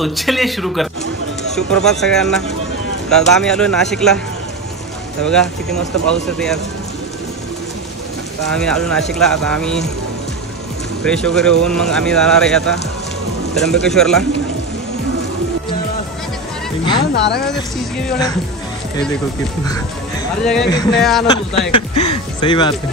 तो चलिए शुरू कर. सुप्रभात सगळ्यांना. आता आम्ही आलो नाशिकला. तर बघा किती मस्त पाऊस येते आज. आता आम्ही आलो नाशिकला. आता आम्ही फ्रेश वगैरे होऊन मग आम्ही जाणार आहे आता त्र्यंबकेश्वरला. ये देखो कितना हर जगह कितने आनंद होता है. सही बात है.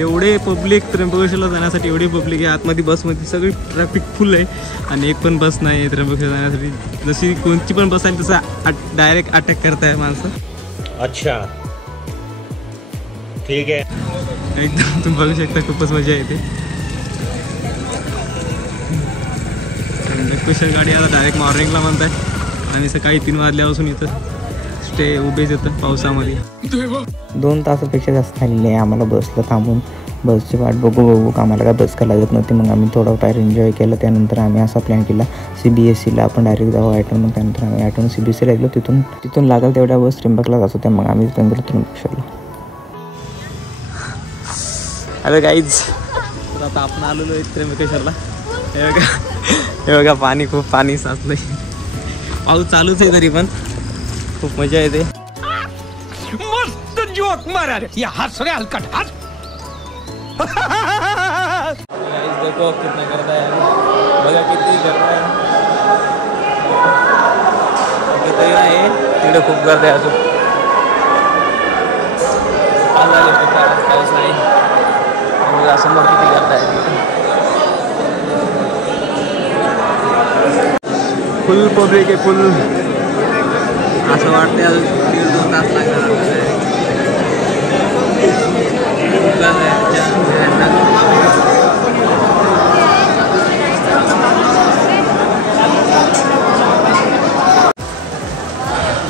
एवढे पब्लिक त्र्यंबकेश्वरला जाण्यासाठी एवढी पब्लिक आहे. आतमध्ये बसमध्ये सगळी ट्रॅफिक फुल आहे आणि एक पण बस नाही आहे त्र्यंबकेश्वर जाण्यासाठी. जशी कोणती पण बस आहे तसं डायरेक्ट अटॅक करताय माणसं. अच्छा ठीक आहे. एकदम तुम्ही बघू शकता खूपच मजा येते. त्र्यंबकेश्वर गाडी आता डायरेक्ट मॉर्निंगला म्हणत आहे आणि सकाळी 3 वाजल्यापासून इथं स्टे उभेच येतं पावसामध्ये. 2 तासापेक्षा जास्त झालेले आहे आम्हाला बसला थांबून. बसची वाट बघू आम्हाला काय बस का लागत नव्हती. मग आम्ही थोडं बाहेर एन्जॉय केलं. त्यानंतर आम्ही असा प्लॅन केला CBSEला आपण डायरेक्ट जाऊ ॲटोन. मग त्यानंतर आम्ही ॲटोन CBSEला गेलो. तिथून लागेल तेवढ्या बस त्र्यंबकला जात होत्या. मग आम्ही गेलो त्र्यंबकेश्वरला. अरे गाईज तर आता आपण आलेलो आहे त्र्यंबकेश्वरला. हे बघा पाणी खूप पाणी साचलं आहे. पाऊस चालूच आहे तरी पण खूप मजा येते. मस्त जोक मारा रे. ये हंस रे हलकट हंस. देखो कितना करता है. बघा किती करता है. किती आहे तिकडे खूप करत आहे अजून. पाऊस नाही. समोर किती करत आहे. फुल पब्लिक आहे फुल. असं वाटतं अजून 1.5-2 तास लागणार.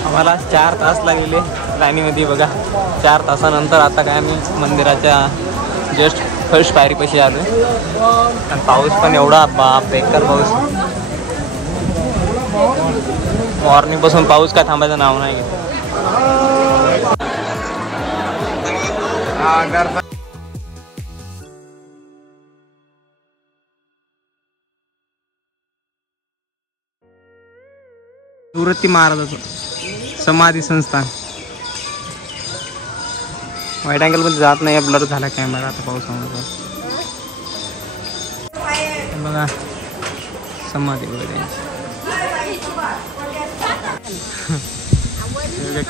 आम्हाला 4 तास लागलेले लाईनीमध्ये. बघा 4 तासानंतर आता काय आम्ही मंदिराच्या जस्ट फर्स्ट पायरीपाशी आलो. आणि पाऊस पण एवढा बेकार पाऊस. मॉर्निंग पासून पाऊस काय थांबायचं नाव नाही घेत. निवृत्ती महाराजाचं समाधी संस्थान. वाईट अँगल मध्ये जात नाही. ब्लर झाला कॅमेरा आता पावसामुळे. बघा समाधी वगैरे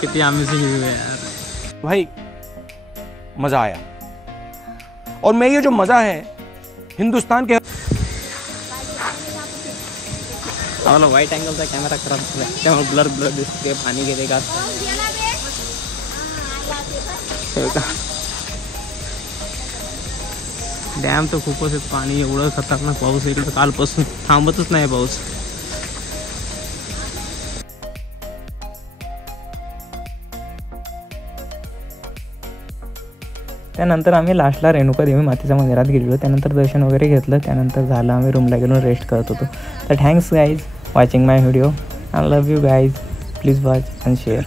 किती अमेजिंग व्यू है यार. भाई मजा आया. और मैं ये जो मजा है हिंदुस्तान के. आम्हाला वाईट अँगलचा कॅमेरा खराब झाला त्यामुळे ब्लर दिसते. पाणी गेले का डॅम तर खूपच आहे. पाणी एवढं खतरनाक पाऊस इकडं कालपासून थांबतच नाही पाऊस. त्यानंतर आम्ही लास्टला रेणुका देवी मातेच्या मंदिरात गेलो. त्यानंतर दर्शन वगैरे घेतलं. त्यानंतर झालं आम्ही रूमला गेलो रेस्ट करत होतो. तर thanks guys watching my video. I love you guys. Please watch and share.